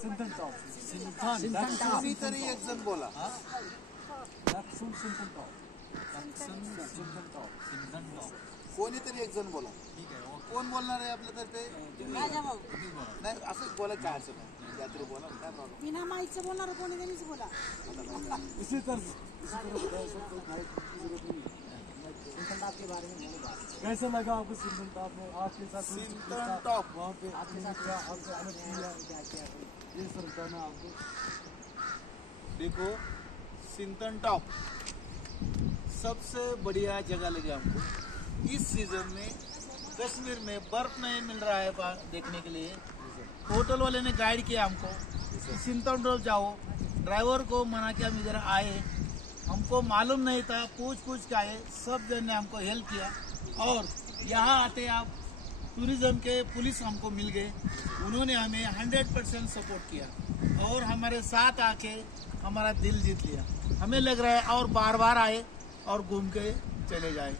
Sinthan top कोणीतरी एक जण बोला. कोणीतरी एक जण बोला. कोण बोलणार आहे आपल्यातर्फे? नाही असंच बोला, काय अडचण नाही. रात्री बोला, काय प्रॉब्लेम. बिना माईकचं बोलणार कोणीतरीच बोला. इसी तरह कैसा लगा आपको सिंथन टॉप में? आपके साथ सिंथन टॉप वहाँ पे आपने क्या आपको अलग किया ये सर बताना आपको. देखो, सिंथन टॉप सबसे बढ़िया जगह लगी हमको. इस सीजन में कश्मीर में बर्फ नहीं मिल रहा है देखने के लिए. होटल वाले ने गाइड किया हमको, सिंथन टॉप जाओ. ड्राइवर को मना किया, हम इधर आए, हमको मालूम नहीं था, पूछ के आए. सब जन ने हमको हेल्प किया. और यहाँ आते आप टूरिज्म के पुलिस हमको मिल गए. उन्होंने हमें 100% सपोर्ट किया और हमारे साथ आके हमारा दिल जीत लिया. हमें लग रहा है और बार बार आए और घूम के चले जाए.